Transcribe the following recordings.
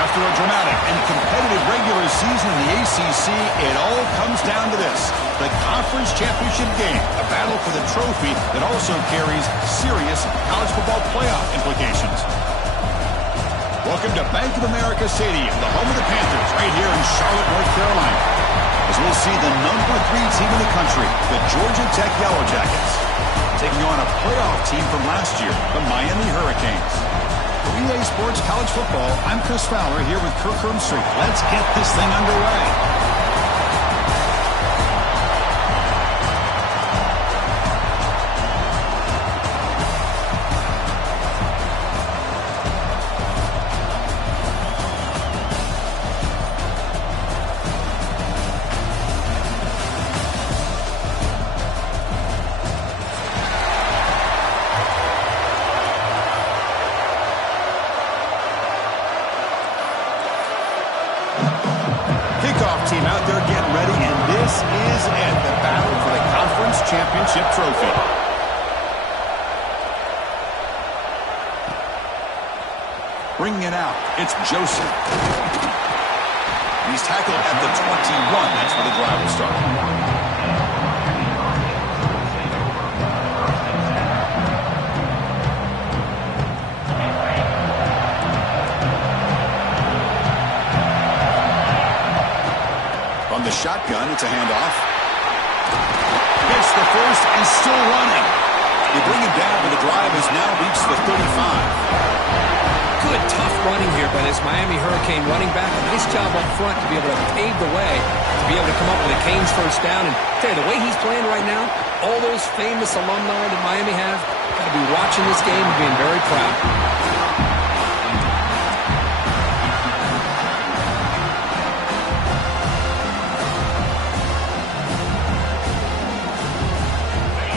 After a dramatic and competitive regular season in the ACC, it all comes down to this: the conference championship game, a battle for the trophy that also carries serious college football playoff implications. Welcome to Bank of America Stadium, the home of the Panthers, right here in Charlotte, North Carolina, as we'll see the #3 team in the country, the Georgia Tech Yellow Jackets, taking on a playoff team from last year, the Miami Hurricanes. For EA Sports College Football, I'm Chris Fowler here with Kirk Herbstreit. Let's get this thing underway. Team out there getting ready, and this is it, the battle for the conference championship trophy. Bringing it out, it's Joseph. He's tackled at the 21. That's where the drive will start. From the shotgun, it's a handoff. Gets the first and still running. You bring him down, but the drive has now reached the 35. Good, tough running here by this Miami Hurricane running back. A nice job up front to be able to pave the way, to be able to come up with a Canes first down. And tell you, the way he's playing right now, all those famous alumni that Miami have, got to be watching this game and being very proud.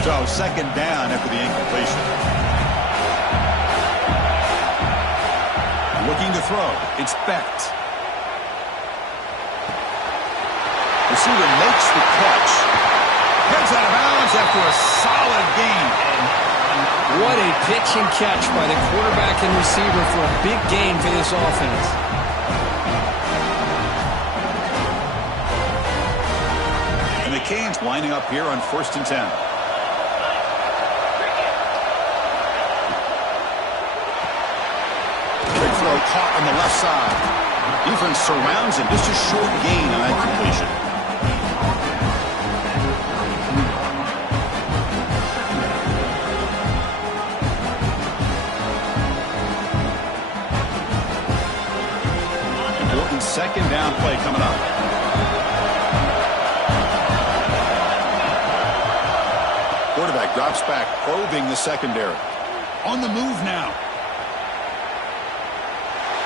So, second down after the incompletion. Looking to throw. It's Becht. Receiver makes the catch. Heads out of bounds after a solid gain. And What a pitch and catch by the quarterback and receiver for a big gain for this offense. And the Canes lining up here on 1st and 10. Big throw caught on the left side. Defense surrounds him. Just a short gain on that completion. Important 2nd down play coming up. Quarterback drops back, probing the secondary. On the move now.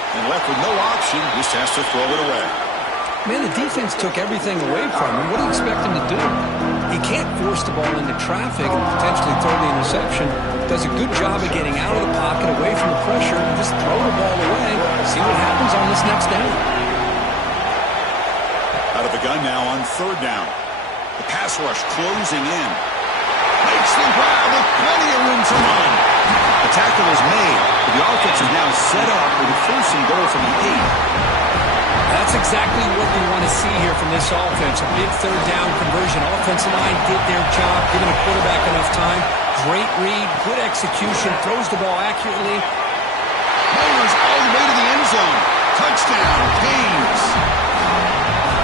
And left with no option, just has to throw it away. Man, the defense took everything away from him. What do you expect him to do? He can't force the ball into traffic and potentially throw the interception. Does a good job of getting out of the pocket, away from the pressure, and just throw the ball away. See what happens on this next down. Out of the gun now on 3rd down. The pass rush closing in. Makes the grab with plenty of room to run. The tackle is made, but the offense is now set up with a 1st and goal from the 8. That's exactly what we want to see here from this offense. A big 3rd down conversion. Offensive line did their job, giving the quarterback enough time. Great read, good execution, throws the ball accurately. Motors all the way to the end zone. Touchdown, Canes.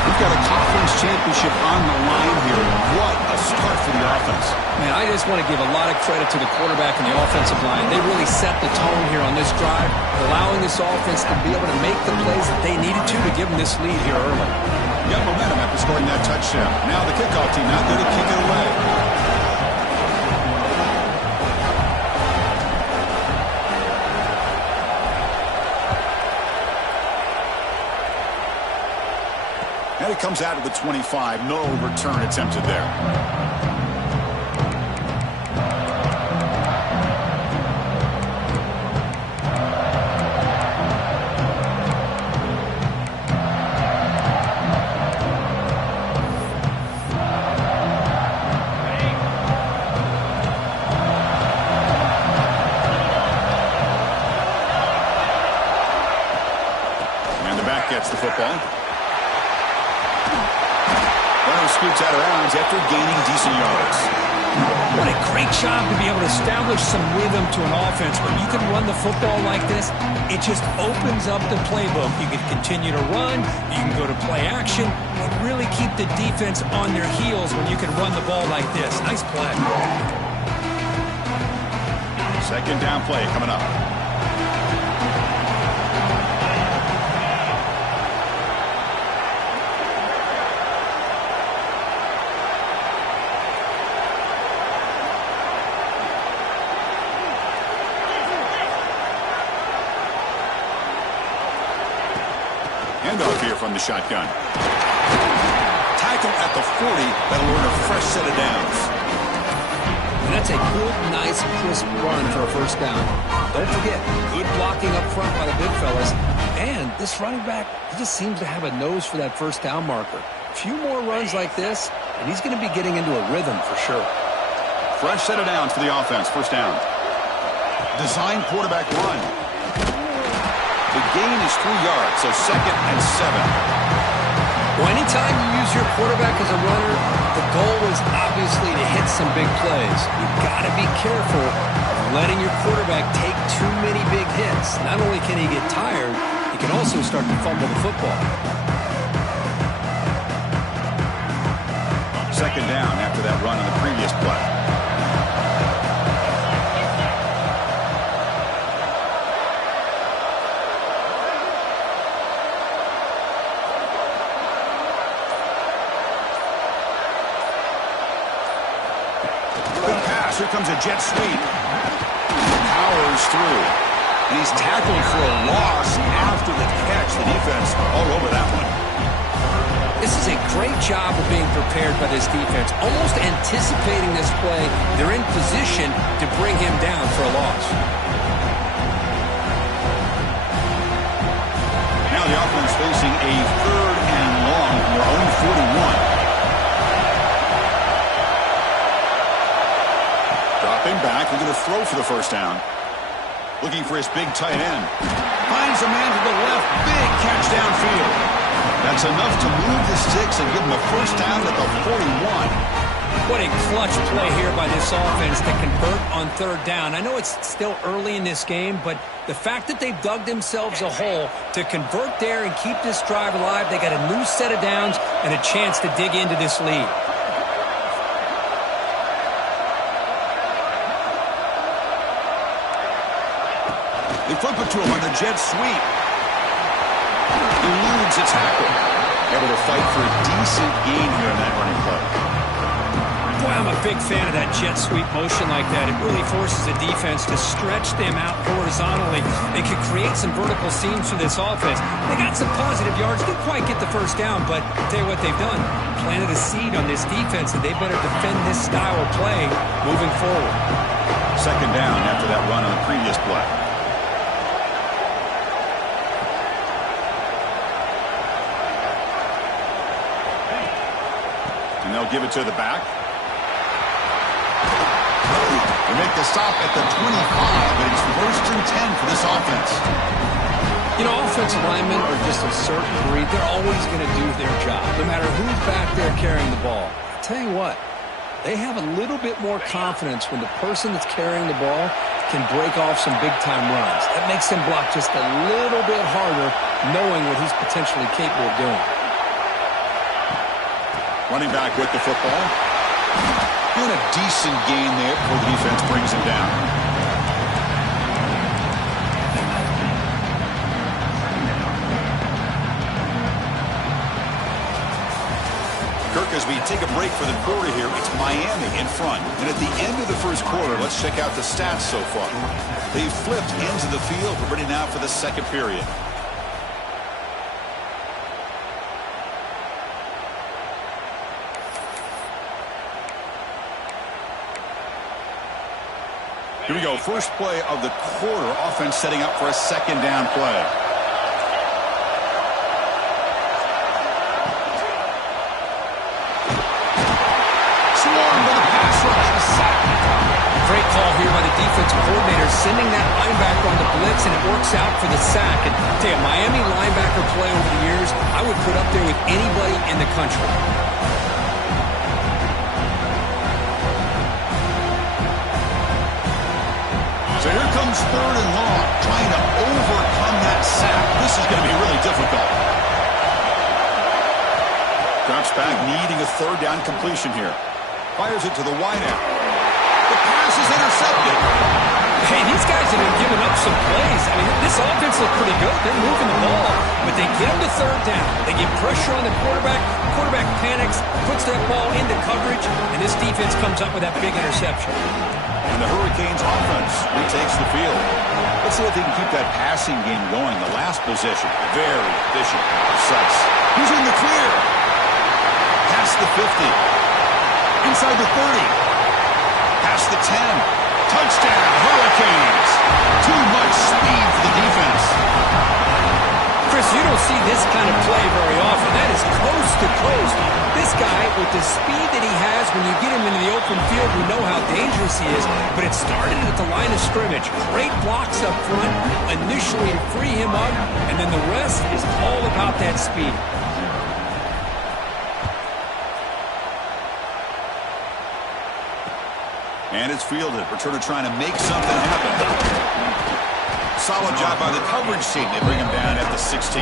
We've got a conference championship on the line here. What a start for the offense. Man, I just want to give a lot of credit to the quarterback and the offensive line. They really set the tone here on this drive, allowing this offense to be able to make the plays that they needed to give them this lead here early. Got momentum after scoring that touchdown. Now the kickoff team not going to kick it away. And it comes out of the 25. No return attempted there. And the back gets the football. Scoots out of bounds after gaining decent yards. What a great job to be able to establish some rhythm to an offense. When you can run the football like this, it just opens up the playbook. You can continue to run, you can go to play action, and really keep the defense on their heels when you can run the ball like this. Nice play. 2nd down play coming up. Handoff here from the shotgun. Tackle at the 40. That'll earn a fresh set of downs. And that's a good, nice, crisp run for a 1st down. Don't forget, good blocking up front by the big fellas. And this running back, he just seems to have a nose for that 1st down marker. A few more runs like this, and he's going to be getting into a rhythm for sure. Fresh set of downs for the offense. 1st down. Design quarterback run. The gain is 3 yards, so 2nd and 7. Well, anytime you use your quarterback as a runner, the goal is obviously to hit some big plays. You've got to be careful of letting your quarterback take too many big hits. Not only can he get tired, he can also start to fumble the football. 2nd down after that run on the previous play. Here comes a jet sweep. Powers through. And he's tackled for a loss after the catch. The defense all over that one. This is a great job of being prepared by this defense. Almost anticipating this play, they're in position to bring him down for a loss. Now the offense facing a 3rd and long from their own 41. Stepping back, looking to throw for the first down. Looking for his big tight end. Finds a man to the left. Big catch downfield. That's enough to move the sticks and give him a first down at the 41. What a clutch play here by this offense to convert on third down. I know it's still early in this game, but the fact that they've dug themselves a hole to convert there and keep this drive alive, they got a new set of downs and a chance to dig into this lead. They flip it to him on the jet sweep. Eludes a tackle. Able to fight for a decent gain here in that running play. Boy, I'm a big fan of that jet sweep motion like that. It really forces the defense to stretch them out horizontally. They could create some vertical seams for this offense. They got some positive yards. Didn't quite get the first down, but I'll tell you what they've done. Planted a seed on this defense, and they better defend this style of play moving forward. Second down after that run on the previous play. And they'll give it to the back. They make the stop at the 25, but it's first and 10 for this offense. You know, offensive linemen are just a certain breed. They're always going to do their job, no matter who's back there carrying the ball. I'll tell you what, they have a little bit more confidence when the person that's carrying the ball can break off some big-time runs. That makes them block just a little bit harder, knowing what he's potentially capable of doing. Running back with the football. Doing a decent gain there before the defense brings him down. Kirk, as we take a break for the quarter here, it's Miami in front. And at the end of the first quarter, let's check out the stats so far. They've flipped into the field. We're ready now for the second period. Here we go. First play of the quarter. Offense setting up for a second down play. Swarmed by the pass rush. A sack. Great call here by the defensive coordinator, sending that linebacker on the blitz, and it works out for the sack. And I'll tell you, Miami linebacker play over the years, I would put up there with anybody in the country. So here comes third and long, trying to overcome that sack. This is going to be really difficult. Drops back, needing a third down completion here. Fires it to the wideout. The pass is intercepted. Hey, these guys have been giving up some plays. I mean, this offense looks pretty good. They're moving the ball, but they get them to third down. They get pressure on the quarterback. Quarterback panics, puts that ball into coverage, and this defense comes up with that big interception. And the Hurricanes offense retakes the field. Let's see if they can keep that passing game going. The last possession, very efficient and precise. Who's in the clear? Past the 50. Inside the 30. Past the 10. Touchdown, Hurricanes. Too much speed for the defense. Chris, you don't see this kind of play very often. That is coast to coast. This guy, with the speed that he has, when you get him into the open field, we know how dangerous he is. But it started at the line of scrimmage. Great blocks up front, initially to free him up, and then the rest is all about that speed. And it's fielded. Returner trying to make something happen. Solid job by the coverage team. They bring him down at the 16.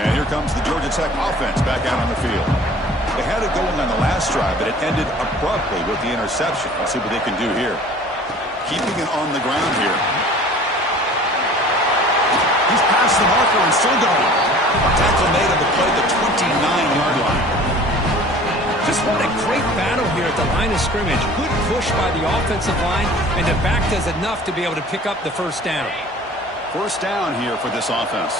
And here comes the Georgia Tech offense back out on the field. They had it going on the last drive, but it ended abruptly with the interception. Let's see what they can do here. Keeping it on the ground here. He's past the marker and still going. Tackle made on the play, the 29-yard line. Just what a great battle here at the line of scrimmage. Good push by the offensive line, and the back does enough to be able to pick up the first down. First down here for this offense.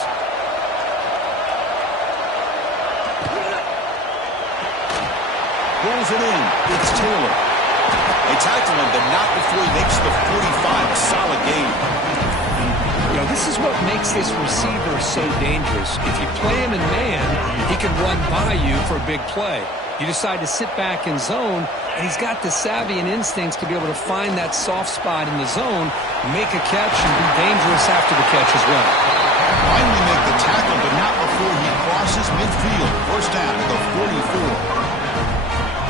Rolls it in. It's Taylor. They tackle him, but not before he makes the 45. A solid gain. You know, this this is what makes this receiver so dangerous. If you play him in man, he can run by you for a big play. You decide to sit back in zone, and he's got the savvy and instincts to be able to find that soft spot in the zone, make a catch, and be dangerous after the catch as well. Finally make the tackle, but not before he crosses midfield. First down at the 44.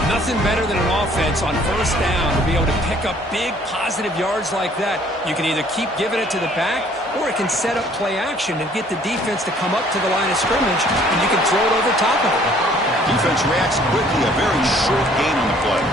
Nothing better than an offense on first down to be able to pick up big positive yards like that. You can either keep giving it to the back, or it can set up play action and get the defense to come up to the line of scrimmage, and you can throw it over top of it. Defense reacts quickly, a very short gain on the play.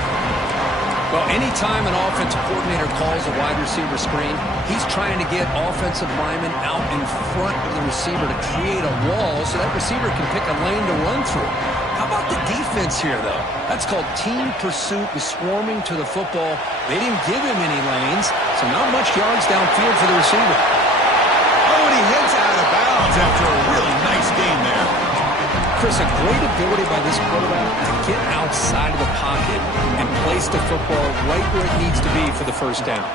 Well, anytime an offensive coordinator calls a wide receiver screen, he's trying to get offensive linemen out in front of the receiver to create a wall so that receiver can pick a lane to run through. How about the defense here, though? That's called team pursuit and swarming to the football. They didn't give him any lanes, so not much yards downfield for the receiver. Oh, and he heads out of bounds after a really nice gain there. Chris, a great ability by this quarterback to get outside of the pocket and place the football right where it needs to be for the first down.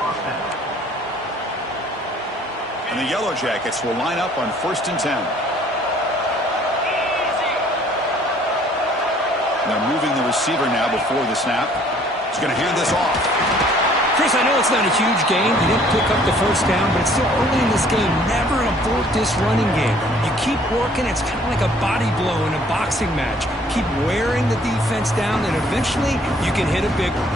And the Yellow Jackets will line up on 1st and 10. They're moving the receiver now before the snap. He's going to hand this off. Chris, I know it's not a huge gain. You didn't pick up the first down, but it's still early in this game. Never abort this running game. You keep working. It's kind of like a body blow in a boxing match. Keep wearing the defense down, and eventually you can hit a big one.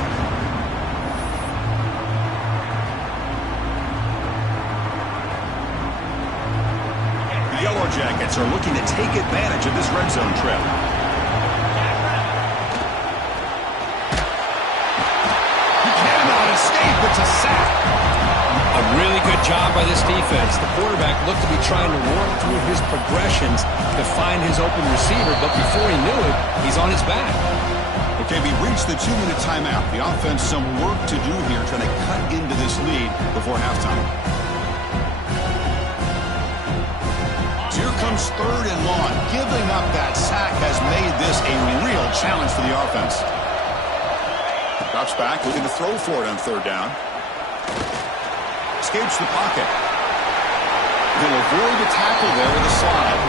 The Yellow Jackets are looking to take advantage of this red zone trip. It's a sack. A really good job by this defense. The quarterback looked to be trying to work through his progressions to find his open receiver, but before he knew it, he's on his back. Okay, we reached the 2-minute timeout. The offense some work to do here, trying to cut into this lead before halftime. So here comes 3rd and long. Giving up that sack has made this a real challenge for the offense. Drops back, looking to throw for it on 3rd down. Escapes the pocket. He'll avoid the tackle there with a slide.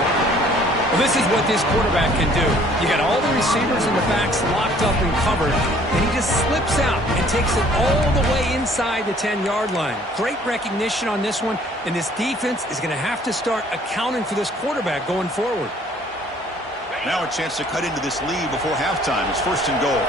Well, this is what this quarterback can do. You got all the receivers in the backs locked up and covered, and he just slips out and takes it all the way inside the 10-yard line. Great recognition on this one, and this defense is going to have to start accounting for this quarterback going forward. Now a chance to cut into this lead before halftime. It's 1st and goal.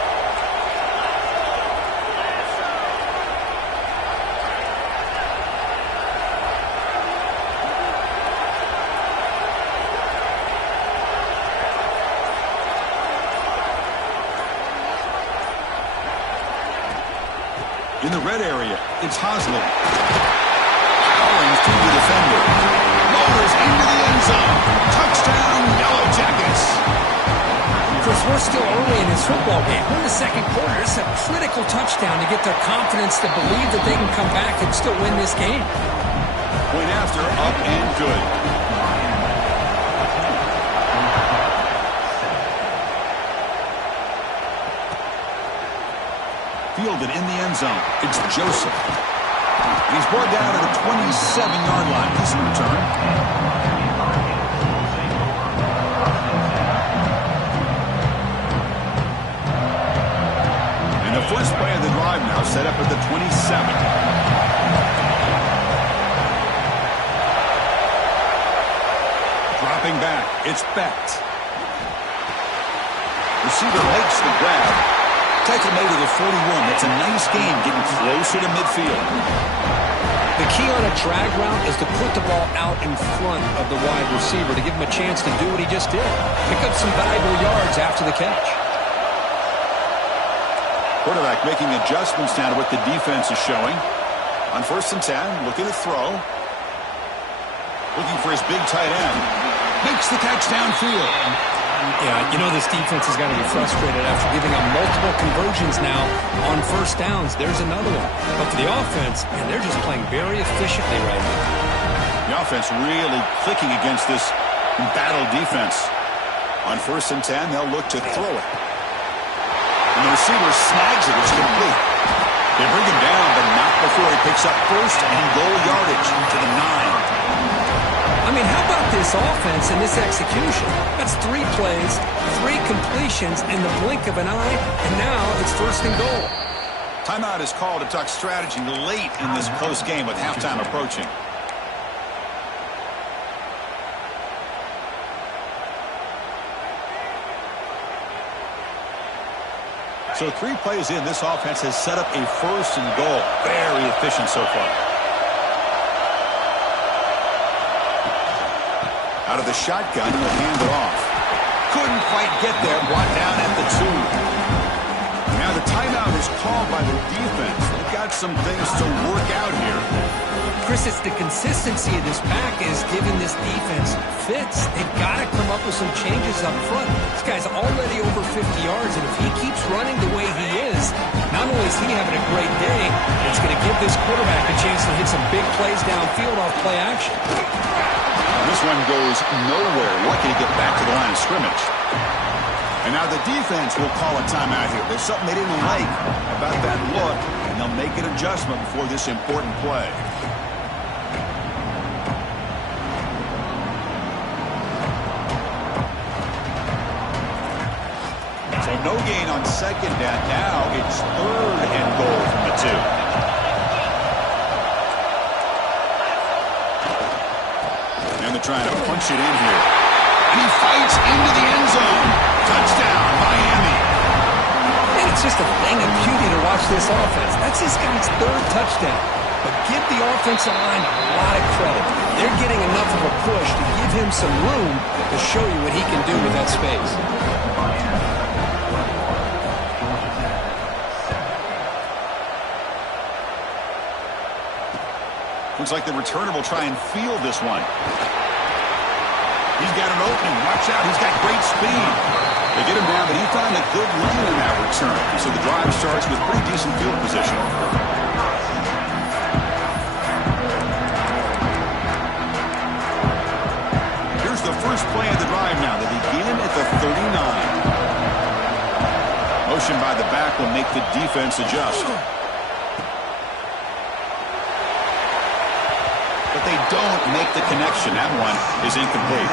In the red area, it's Hosley. Powering through the defender. Lowers into the end zone. Touchdown, Yellow Jackets. Chris, we're still early in this football game. We're in the 2nd quarter. It's a critical touchdown to get their confidence to believe that they can come back and still win this game. Point after, up and good. Fielded in the end zone. It's Joseph. He's brought down at the 27-yard line. This return. And the first play of the drive now set up at the 27. Dropping back. It's Becht. Receiver makes the grab. Tackle made to the 41. That's a nice game, getting closer to midfield. The key on a drag route is to put the ball out in front of the wide receiver to give him a chance to do what he just did. Pick up some valuable yards after the catch. Quarterback making adjustments now to what the defense is showing. On 1st and 10, looking to throw. Looking for his big tight end. Makes the catch downfield. Yeah, you know this defense has got to be frustrated after giving up multiple conversions now on 1st downs. There's another one. But for the offense, and they're just playing very efficiently right now. The offense really clicking against this embattled defense. On 1st and 10, they'll look to throw it. And the receiver snags it. It's complete. They bring him down, but not before he picks up 1st and goal yardage to the 9. this offense and this execution. That's 3 plays, 3 completions in the blink of an eye, and now it's 1st and goal. Timeout is called to talk strategy late in this close game with halftime approaching. So 3 plays in, this offense has set up a 1st and goal. Very efficient so far. Out of the shotgun, he'll hand it off. Couldn't quite get there, brought down at the 2. Now the timeout is called by the defense. They've got some things to work out here. Chris, it's the consistency of this pack is giving this defense fits. They've got to come up with some changes up front. This guy's already over 50 yards, and if he keeps running the way he is, not only is he having a great day, it's going to give this quarterback a chance to hit some big plays downfield off play action. This one goes nowhere. Lucky to get back to the line of scrimmage. And now the defense will call a timeout here. There's something they didn't like about that look, and they'll make an adjustment before this important play. So no gain on 2nd down. Now it's 3rd and goal from the 2. Trying to punch it in here. And he fights into the end zone. Touchdown, Miami. And it's just a thing of beauty to watch this offense. That's this guy's 3rd touchdown. But give the offensive line a lot of credit. They're getting enough of a push to give him some room to show you what he can do with that space. Looks like the returner will try and field this one. He's got an opening. Watch out. He's got great speed. They get him down, but he found a good lane in that return. So the drive starts with pretty decent field position. Here's the first play of the drive now. They begin at the 39. Motion by the back will make the defense adjust. They don't make the connection. That one is incomplete.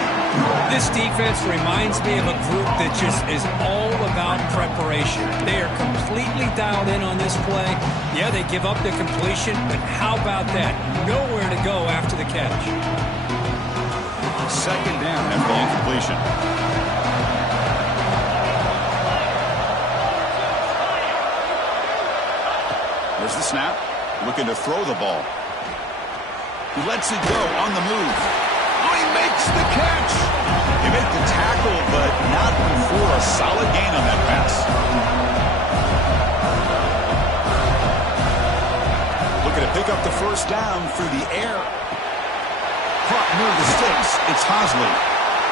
This defense reminds me of a group that just is all about preparation. They are completely dialed in on this play. Yeah, they give up the completion, but how about that? Nowhere to go after the catch. 2nd down after the incompletion. There's the snap. Looking to throw the ball. He lets it go on the move. Oh, he makes the catch. He made the tackle, but not before a solid gain on that pass. Looking to pick up the 1st down through the air. Caught near the sticks. It's Hosley.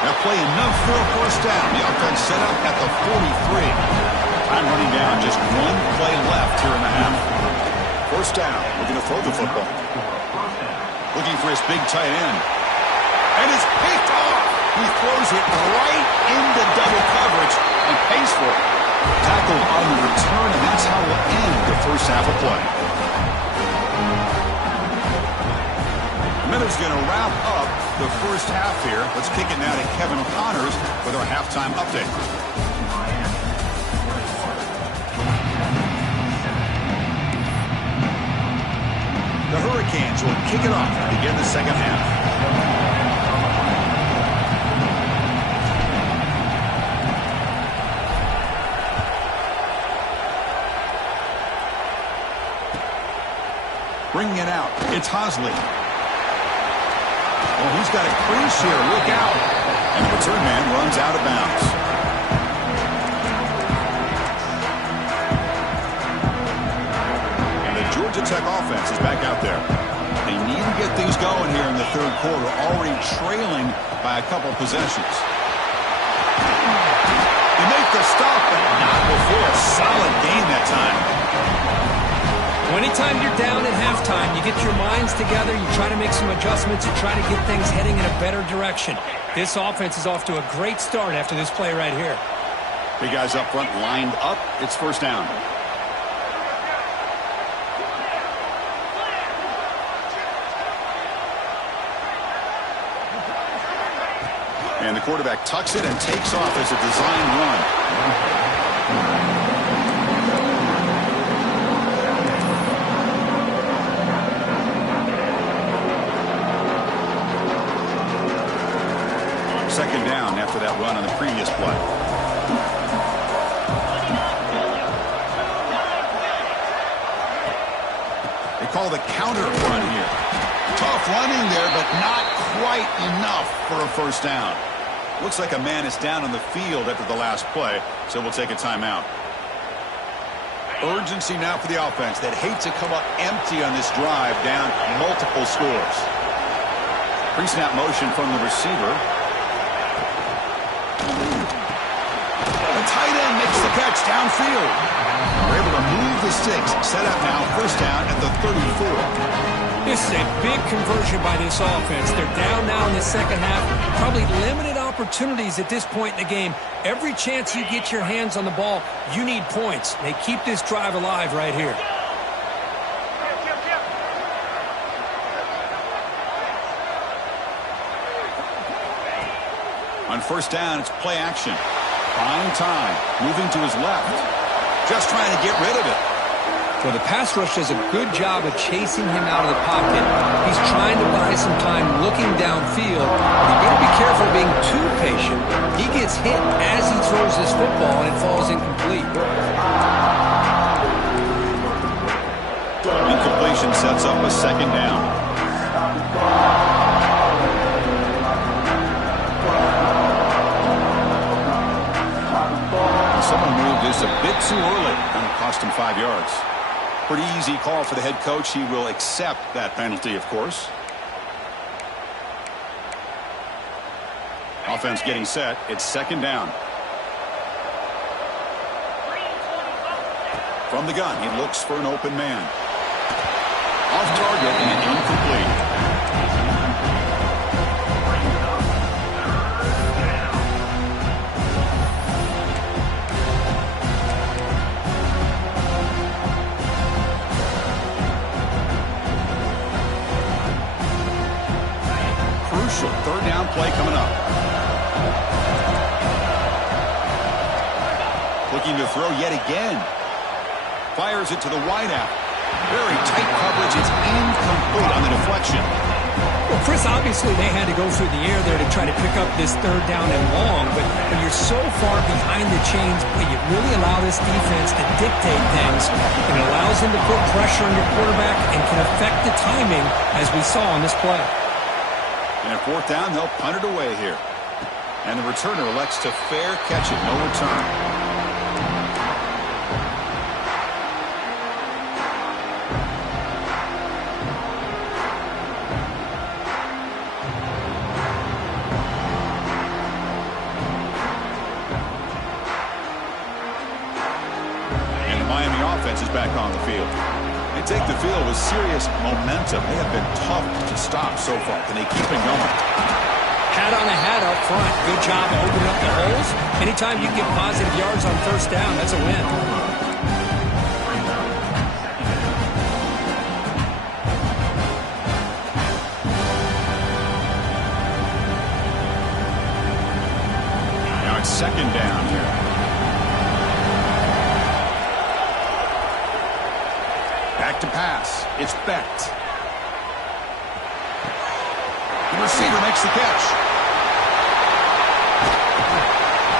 They'll play enough for a 1st down. The offense set up at the 43. Time running down. Just 1 play left here in the half. 1st down. Looking to throw the football. Looking for his big tight end. And it's picked off. He throws it right into double coverage and pays for it. Tackled on the return, and that's how we'll end the 1st half of play. Miller's going to wrap up the 1st half here. Let's kick it now to Kevin Connors with our halftime update. The Hurricanes will kick it off to begin the 2nd half. Bringing it out, it's Hosley. Oh, he's got a crease here. Look out. And the return man runs out of bounds. Georgia Tech offense is back out there. They need to get things going here in the 3rd quarter, already trailing by a couple possessions. They make the stop, but not before a solid gain that time. Anytime you're down at halftime, you get your minds together, you try to make some adjustments, you try to get things heading in a better direction. This offense is off to a great start after this play right here. Big guys up front lined up. It's 1st down. And the quarterback tucks it and takes off as a design run. Second down after that run on the previous play. They call the counter run here. Tough running there, but not quite enough for a first down. Looks like a man is down on the field after the last play, so we'll take a timeout. Urgency now for the offense that hate to come up empty on this drive, down multiple scores. Pre-snap motion from the receiver. The tight end makes the catch downfield. We're able to move the sticks. Set up now, first down at the 34. This is a big conversion by this offense. They're down now in the second half. Probably limited opportunities at this point in the game. Every chance you get your hands on the ball, you need points. They keep this drive alive right here. On first down, it's play action. Buying time. Moving to his left. Just trying to get rid of it. Well, the pass rush does a good job of chasing him out of the pocket. He's trying to buy some time looking downfield. You better be careful being too patient. He gets hit as he throws this football, and it falls incomplete. Incompletion sets up a second down. And someone moved this a bit too early, and it cost him 5 yards. Pretty easy call for the head coach. He will accept that penalty, of course. Offense getting set. It's second down. From the gun, he looks for an open man. Off target and incomplete. Third down play coming up. Looking to throw yet again. Fires it to the wideout. Very tight coverage. It's incomplete on the deflection. Well, Chris, obviously they had to go through the air there to try to pick up this third down and long, but when you're so far behind the chains, you really allow this defense to dictate things, and it allows them to put pressure on your quarterback and can affect the timing, as we saw on this play. And at fourth down, they'll punt it away here. And the returner elects to fair catch it. No return. And the Miami offense is back on the field. They take the field with serious momentum. They have been tough to stop so far. Can they keep it going? Hat on a hat up front. Good job opening up the holes. Anytime you get positive yards on first down, that's a win. Now it's second down here. Back to pass. It's Becht. The receiver makes the catch.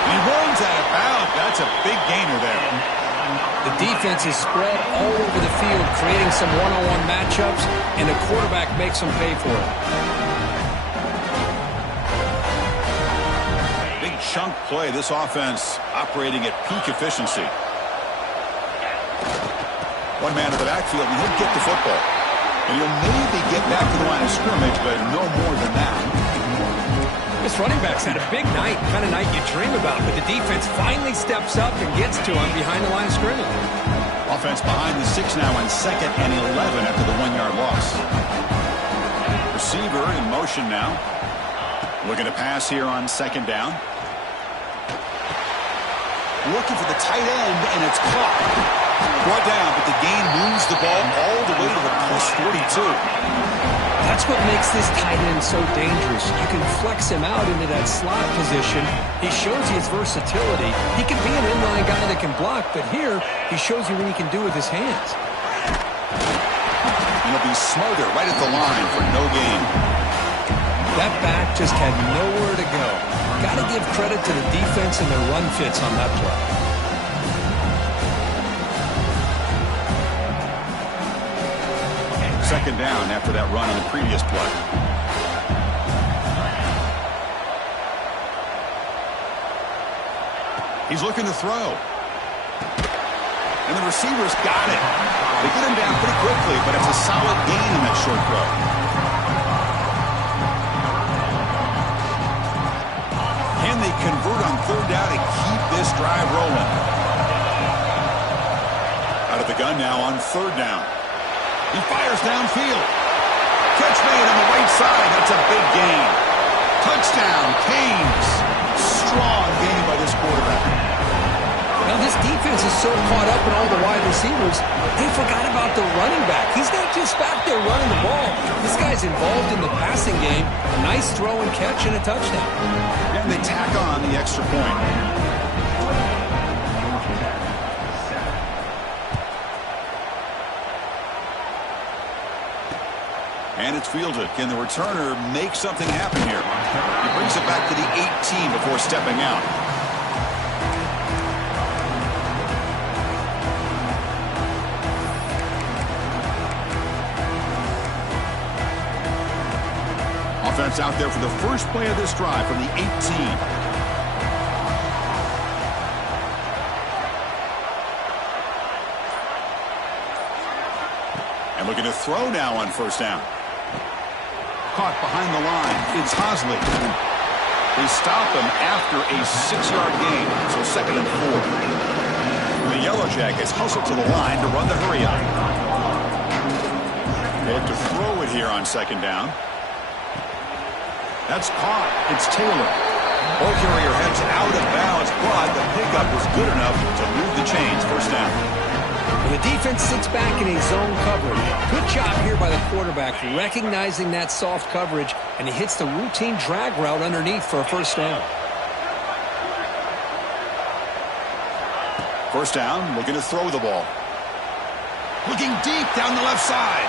He runs out of bounds. That's a big gainer there. The defense is spread all over the field, creating some one-on-one matchups, and the quarterback makes them pay for it. Big chunk play. This offense operating at peak efficiency. One man in the backfield, and he'll get the football. And he'll maybe get back to the line of scrimmage, but no more than that. This running back's had a big night, kind of night you dream about, but the defense finally steps up and gets to him behind the line of scrimmage. Offense behind the 6 now on 2nd and 11 after the 1-yard loss. Receiver in motion now. Looking to pass here on 2nd down. Looking for the tight end, and it's caught. Brought down, but the gain moves the ball all the way to the +42. That's what makes this tight end so dangerous. You can flex him out into that slot position. He shows you his versatility. He can be an inline guy that can block, but here he shows you what he can do with his hands. And he'll be smothered right at the line for no gain. That back just had nowhere to go. Got to give credit to the defense and their run fits on that play. Second down after that run on the previous play. He's looking to throw. And the receivers got it. They get him down pretty quickly, but it's a solid gain in that short throw. Can they convert on third down and keep this drive rolling? Out of the gun now on third down. He fires downfield. Catch made on the right side. That's a big gain. Touchdown, Canes. Strong game by this quarterback. Now, this defense is so caught up in all the wide receivers, they forgot about the running back. He's not just back there running the ball. This guy's involved in the passing game. A nice throw and catch and a touchdown. And they tack on the extra point. And it's fielded. Can the returner make something happen here? He brings it back to the 18 before stepping out. Offense out there for the first play of this drive from the 18. And looking to throw now on first down. Caught behind the line. It's Hosley. They stop him after a 6-yard gain, so second and 4. The Yellow Jackets hustle to the line to run the hurry up. They look to throw it here on second down. That's caught. It's Taylor. Ball carrier heads out of bounds, but the pickup was good enough to move the chains. First down. The defense sits back in a zone coverage. Good job here by the quarterback, recognizing that soft coverage, and he hits the routine drag route underneath for a first down. First down, looking to throw the ball. Looking deep down the left side.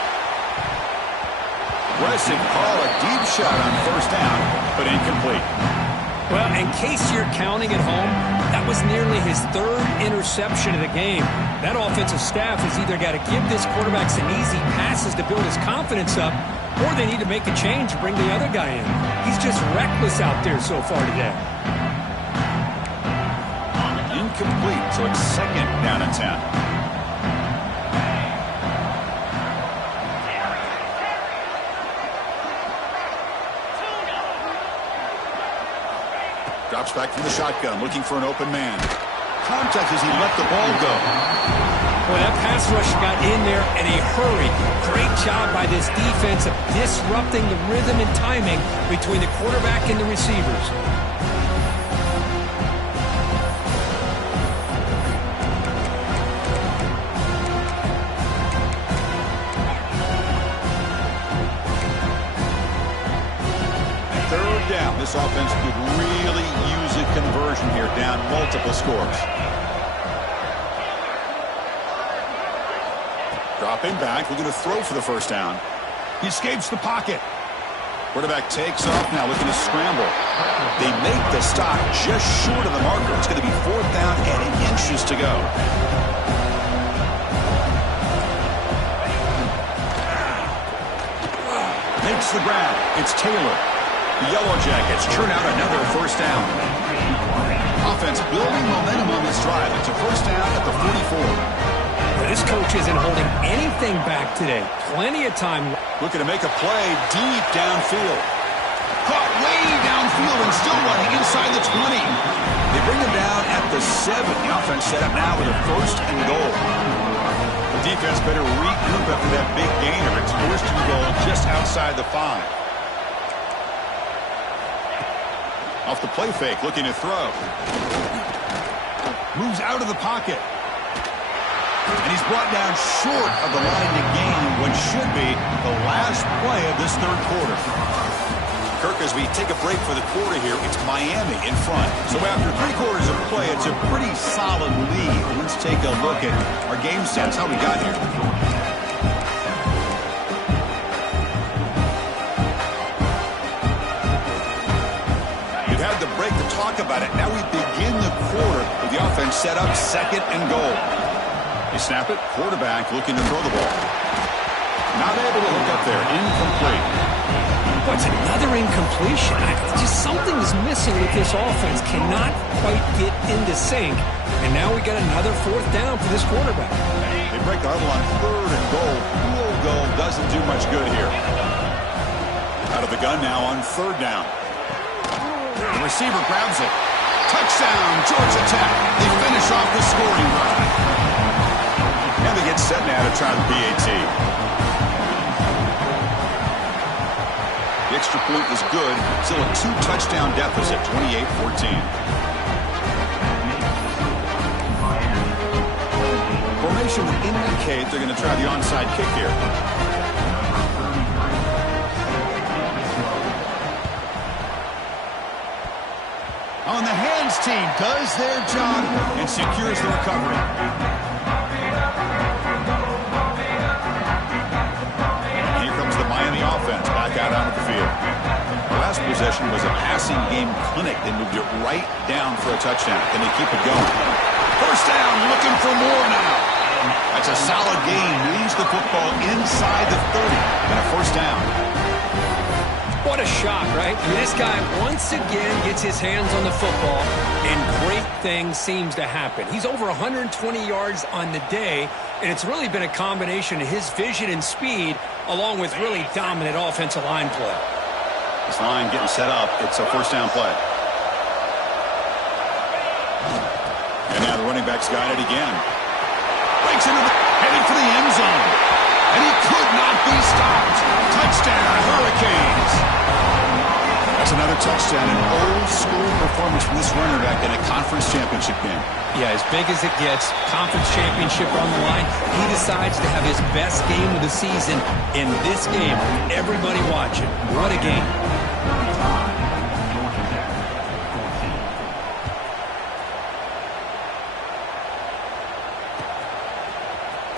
Aggressive call, a deep shot on first down, but incomplete. Well, in case you're counting at home, that was nearly his third interception of the game. That offensive staff has either got to give this quarterback some easy passes to build his confidence up, or they need to make a change and bring the other guy in. He's just reckless out there so far today. Incomplete, so it's second down and 10. Drops back from the shotgun, looking for an open man. Contact as he let the ball go. Boy, that pass rush got in there in a hurry. Great job by this defense of disrupting the rhythm and timing between the quarterback and the receivers. This offense could really use a conversion here, down multiple scores. Dropping back, looking to throw for the first down. He escapes the pocket. Quarterback takes off now, looking to scramble. They make the stop just short of the marker. It's going to be fourth down and inches to go. Makes the grab. It's Taylor. The Yellow Jackets churn out another first down. Offense building momentum on this drive. It's a first down at the 44. Well, this coach isn't holding anything back today. Plenty of time. Looking to make a play deep downfield. Caught way downfield and still running inside the 20. They bring him down at the 7. The offense set up now with a first and goal. The defense better regroup after that big gainer. It's first and goal just outside the 5. Off the play fake, looking to throw. Moves out of the pocket. And he's brought down short of the line to gain what should be the last play of this third quarter. Kirk, as we take a break for the quarter here, it's Miami in front. So after 3 quarters of play, it's a pretty solid lead. Let's take a look at our game stats, how we got here. We've had the break to talk about it. Now we begin the quarter with the offense set up 2nd and goal. They snap it, quarterback looking to throw the ball. Not able to hook up there, incomplete. It's another incompletion. Just something's missing with this offense. Cannot quite get into sync. And now we got another 4th down for this quarterback. They break the huddle on 3rd and goal. Field goal doesn't do much good here. Out of the gun now on 3rd down. The receiver grabs it. Touchdown, Georgia Tech. They finish off the scoring drive. And they get set now to try the PAT. The extra point was good. Still a 2-touchdown deficit, 28-14. Formation would indicate they're going to try the onside kick here. On the hands team does their job and secures the recovery. Miami offense back out onto the field. The last possession was a passing game clinic. They moved it right down for a touchdown. Can they keep it going? 1st down, looking for more now. That's a solid gain. Moves the football inside the 30. And a 1st down. What a shock, right? I mean, this guy once again gets his hands on the football, and great things seems to happen. He's over 120 yards on the day, and it's really been a combination of his vision and speed along with really dominant offensive line play. This line getting set up. It's a 1st down play. And now the running back's got it again. Breaks into the heading for the end zone. And he could not be stopped. Touchdown, Hurricanes. That's another touchdown, an old-school performance from this running back in a conference championship game. Yeah, as big as it gets, conference championship on the line. He decides to have his best game of the season in this game. Everybody watching. What a game.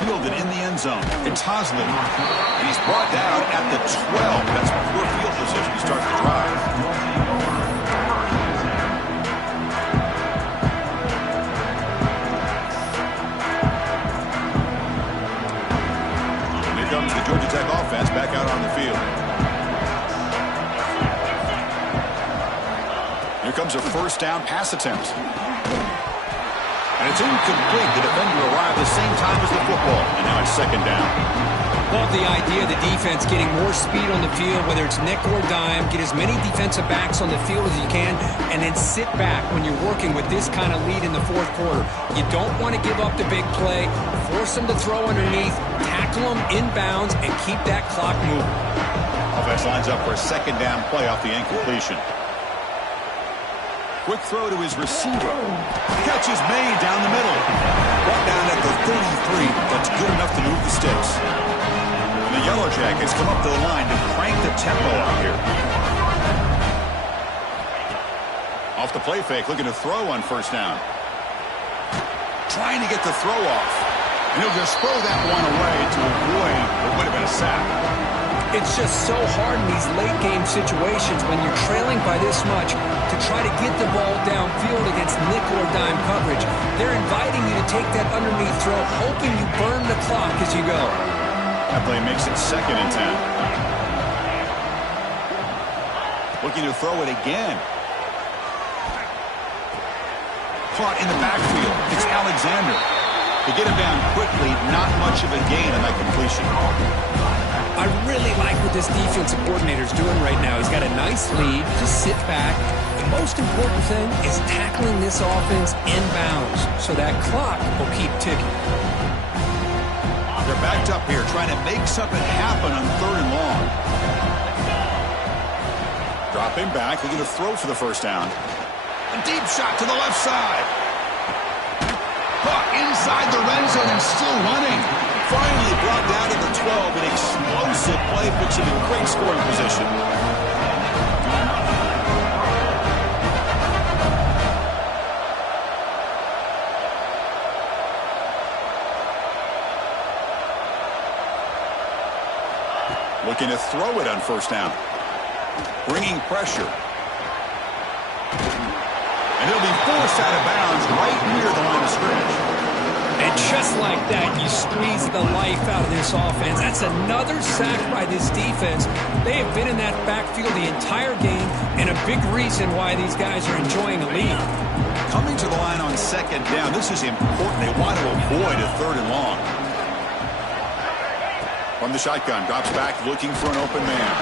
Fielded in the end zone. It's Hosley. And he's brought down at the 12. That's poor field position to start the drive. And here comes the Georgia Tech offense back out on the field. Here comes a 1st down pass attempt. And it's incomplete. The defender arrived the same time as the football. And now it's 2nd down. Love the idea of the defense getting more speed on the field, whether it's nickel or dime. Get as many defensive backs on the field as you can, and then sit back when you're working with this kind of lead in the 4th quarter. You don't want to give up the big play. Force them to throw underneath, tackle them inbounds, and keep that clock moving. Offense lines up for a 2nd down play off the incompletion. Quick throw to his receiver. Catch is made down the middle. Brought down at the 33. That's good enough to move the sticks. And the Yellow Jackets come up to the line to crank the tempo out here. Off the play fake, looking to throw on 1st down. Trying to get the throw off. And he'll just throw that one away to avoid what would have been a sack. It's just so hard in these late-game situations when you're trailing by this much to try to get the ball downfield against nickel or dime coverage. They're inviting you to take that underneath throw, hoping you burn the clock as you go. That play makes it 2nd and 10. Looking to throw it again. Caught in the backfield. It's Alexander. To get him down quickly, not much of a gain on that completion. I really like what this defensive coordinator is doing right now. He's got a nice lead. Just sit back. The most important thing is tackling this offense inbounds so that clock will keep ticking. They're backed up here trying to make something happen on 3rd and long. Dropping back, looking to throw for the 1st down. A deep shot to the left side. Caught inside the red zone and still running. Finally brought down to the 12. An explosive play puts him in great scoring position. Looking to throw it on first down. Bringing pressure. And he'll be forced out of bounds right near the line of scrimmage. And just like that, you squeeze the life out of this offense. That's another sack by this defense. They have been in that backfield the entire game, and a big reason why these guys are enjoying a lead. Coming to the line on second down, this is important. They want to avoid a third and long. From the shotgun, drops back, looking for an open man.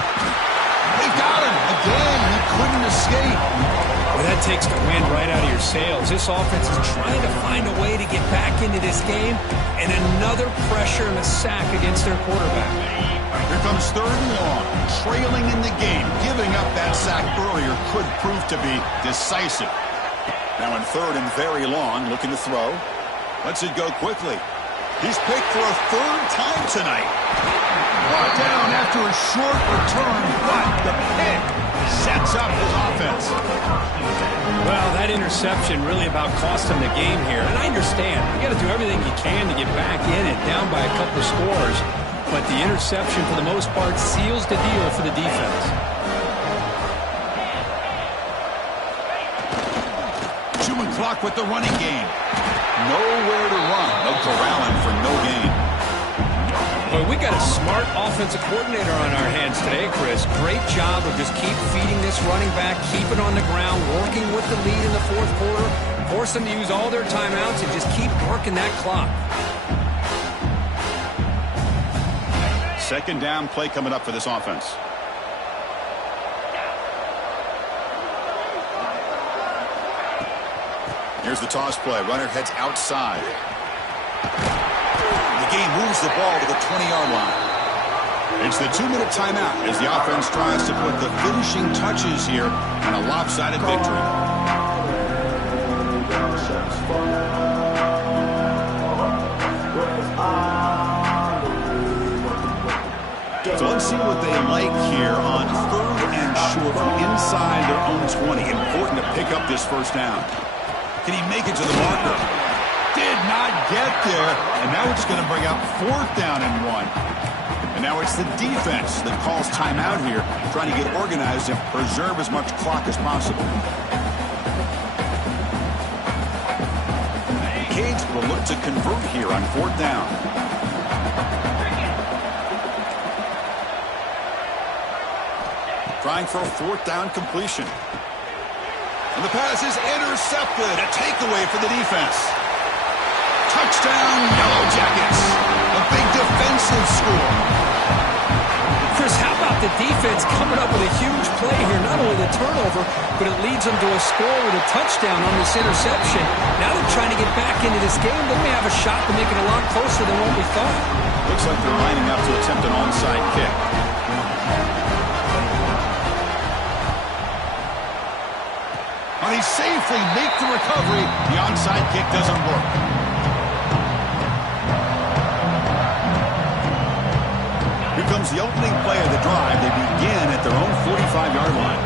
They got him again. He couldn't escape. Well, that takes the wind right out of your sails. This offense is trying to find a way to get back into this game, and another pressure and a sack against their quarterback. Here comes third and long, trailing in the game. Giving up that sack earlier could prove to be decisive. Now in third and very long, looking to throw. Lets it go quickly. He's picked for a third time tonight. Brought down after a short return, but the pick sets up his offense. Well, that interception really about cost him the game here. And I understand. You got to do everything you can to get back in it, down by a couple scores. But the interception, for the most part, seals the deal for the defense. Chewing clock with the running game. Nowhere to run. No corralling for no gain. Well, we got a smart offensive coordinator on our hands today, Chris. Great job of just keep feeding this running back, keep it on the ground, working with the lead in the fourth quarter, force them to use all their timeouts, and just keep working that clock. Second down play coming up for this offense. Here's the toss play. Runner heads outside. The game moves the ball to the 20-yard line. It's the 2-minute timeout as the offense tries to put the finishing touches here on a lopsided victory. So let's see what they like here on third and short from inside their own 20. Important to pick up this first down. Can he make it to the marker? Did not get there. And now it's going to bring up fourth down and 1. And now it's the defense that calls timeout here, trying to get organized and preserve as much clock as possible. Canes will look to convert here on fourth down. Trying for a fourth down completion. And the pass is intercepted. A takeaway for the defense. Touchdown, Yellow Jackets. A big defensive score. Chris, how about the defense coming up with a huge play here? Not only the turnover, but it leads them to a score with a touchdown on this interception. Now they're trying to get back into this game. They may have a shot to make it a lot closer than what we thought. Looks like they're lining up to attempt an onside kick. They safely make the recovery. The onside kick doesn't work. Here comes the opening play of the drive. They begin at their own 45-yard line.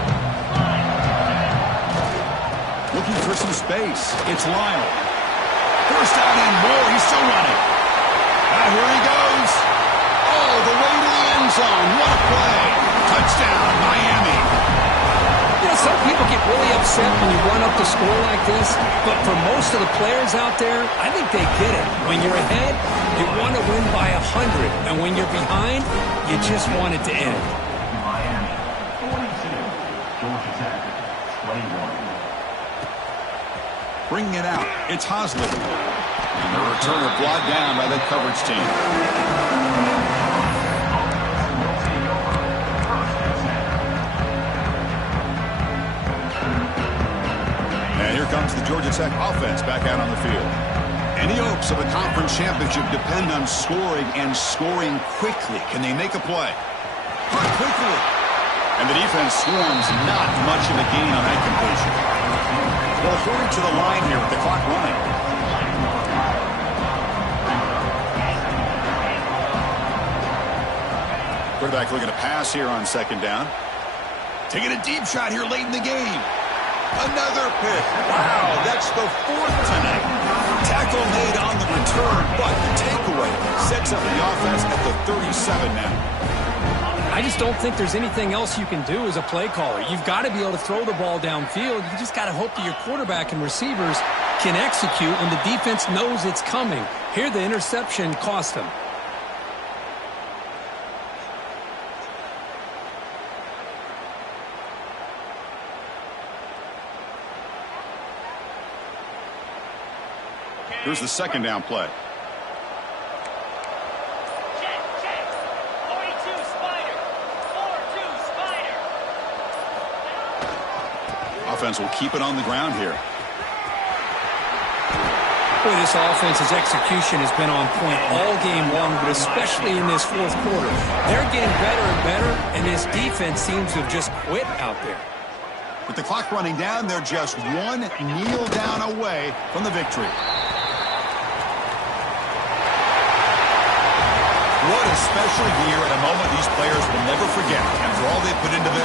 Looking for some space. It's Lyle. First down and more. He's still running. Now here he goes. All the way to the end zone. What a play. Touchdown, Miami. You know, some people get really upset when you run up the score like this, but for most of the players out there, I think they get it. When you're ahead, you want to win by 100, and when you're behind, you just want it to end. Miami, 42, Georgia Tech, 21. Bringing it out, it's Hosley. And the returner brought down by the coverage team. Here comes the Georgia Tech offense back out on the field. Any hopes of a conference championship depend on scoring and scoring quickly. Can they make a play? But quickly. And the defense swarms not much of a gain on that completion. Well, hurry to the line here with the clock running. Quarterback looking to pass here on second down. Taking a deep shot here late in the game. Another pick. Wow, that's the fourth tonight. Tackle made on the return, but the takeaway sets up the offense at the 37 now. I just don't think there's anything else you can do as a play caller. You've got to be able to throw the ball downfield. You just got to hope that your quarterback and receivers can execute when the defense knows it's coming. Here, the interception cost them. Here's the second down play. Check. 42 Spider. 4-2 Spider. Offense will keep it on the ground here. Boy, this offense's execution has been on point all game long, but especially in this fourth quarter. They're getting better and better, and this defense seems to have just quit out there. With the clock running down, they're just one kneel down away from the victory. What a special year and a moment these players will never forget after all they put into this.